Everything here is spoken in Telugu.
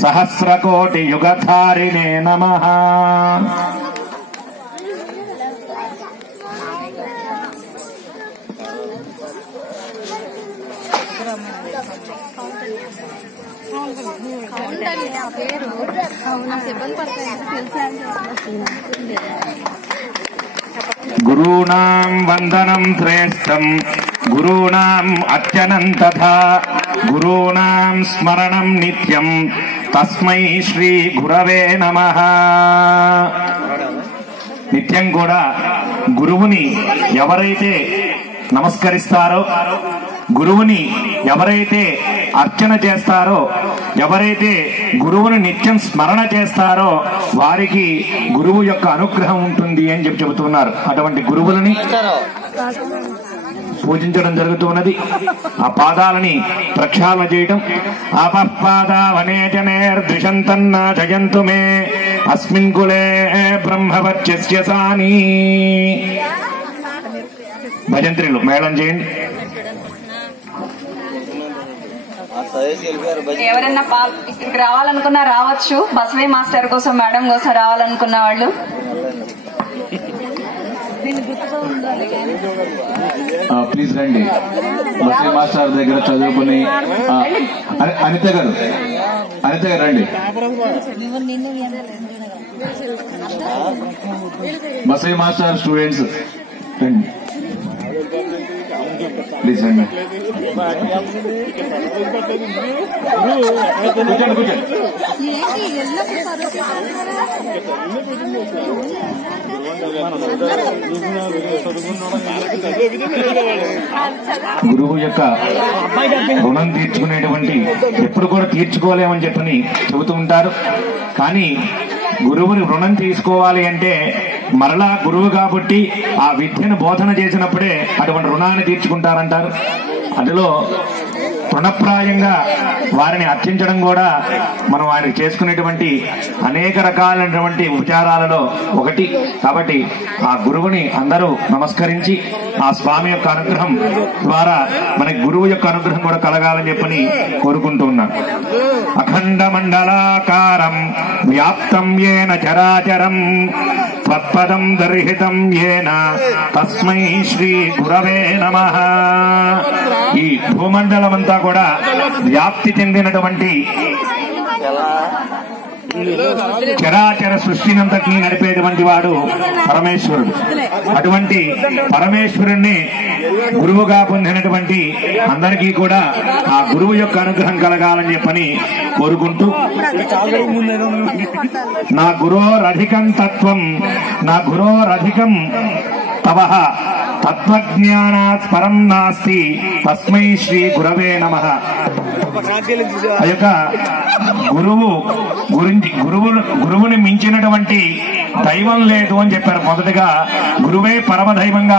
सहस्रकोटि युगधारिणे नमः। गुरूणां वंदनं श्रेष्ठं गुरूणां अर्चनं तथा गुरूणां स्मरणं नित्यं तस्मै श्री गुरवे नमः। నిత్యం కూడా గురువుని ఎవరైతే నమస్కరిస్తారో, గురువుని ఎవరైతే అర్చన చేస్తారో, ఎవరైతే గురువుని నిత్యం స్మరణ చేస్తారో వారికి గురువు యొక్క అనుగ్రహం ఉంటుంది అని చెబుతున్నారు. అటువంటి గురువులని పూజించడం జరుగుతున్నది. ఆ పాదాలని ప్రక్షాళన చేయటం. ఆపఃపాదావనేజనేర్ద్విషంతన్న జయంతు మే అస్మిన్ కులే బ్రహ్మవర్చస్య సాని. భజంత్రులు మేళం చేయండి. ఎవరన్నా ఇక్కడికి రావాలనుకున్నా రావచ్చు. బసవే మాస్టర్ కోసం, మేడం కోసం రావాలనుకున్న వాళ్ళు ప్లీజ్ రండి. బసవే మాస్టర్ దగ్గర చదువుకుని అనిత గారు రండి. బసవే మాస్టర్ స్టూడెంట్స్ రండి, ప్లీజ్ రండి. గురువు యొక్క రుణం తీర్చుకునేటువంటి ఎప్పుడు కూడా తీర్చుకోలేమని చెప్పని చెబుతూ ఉంటారు. కానీ గురువుని రుణం తీసుకోవాలి అంటే మరలా గురువు కాబట్టి ఆ విద్యను బోధన చేసినప్పుడే అటువంటి రుణాన్ని తీర్చుకుంటారంటారు. అందులో తృణప్రాయంగా వారిని అర్చించడం కూడా మనం ఆయనకు చేసుకునేటువంటి అనేక రకాలైనటువంటి ఉపచారాలలో ఒకటి. కాబట్టి ఆ గురువుని అందరూ నమస్కరించి ఆ స్వామి యొక్క అనుగ్రహం ద్వారా మనకి గురువు యొక్క అనుగ్రహం కూడా కలగాలని చెప్పని కోరుకుంటూ ఉన్నాం. అఖండ మండలాకారం వ్యాప్తం ఏన చరాచరం తత్పదం దర్హితం ఏన తస్మై శ్రీ గురవే నమః. ఈ భూమండలమంతా కూడా వ్యాప్తి చెందినటువంటి చరాచర సృష్టినంతటినీ నడిపేటువంటి వాడు పరమేశ్వరుడు. అటువంటి పరమేశ్వరుణ్ణి గురువుగా పొందినటువంటి అందరికీ కూడా ఆ గురువు యొక్క అనుగ్రహం కలగాలని చెప్పని కోరుకుంటూ, నా గురోరధికం తత్వం నా గురోరధికం తవః తత్వజ్ఞానాత్ పరం నాస్తి తస్మై శ్రీ గురవే నమః. ఆ యొక్క గురువుని మించినటువంటి దైవం లేదు అని చెప్పారు. మొదటగా గురువే పరమదైవంగా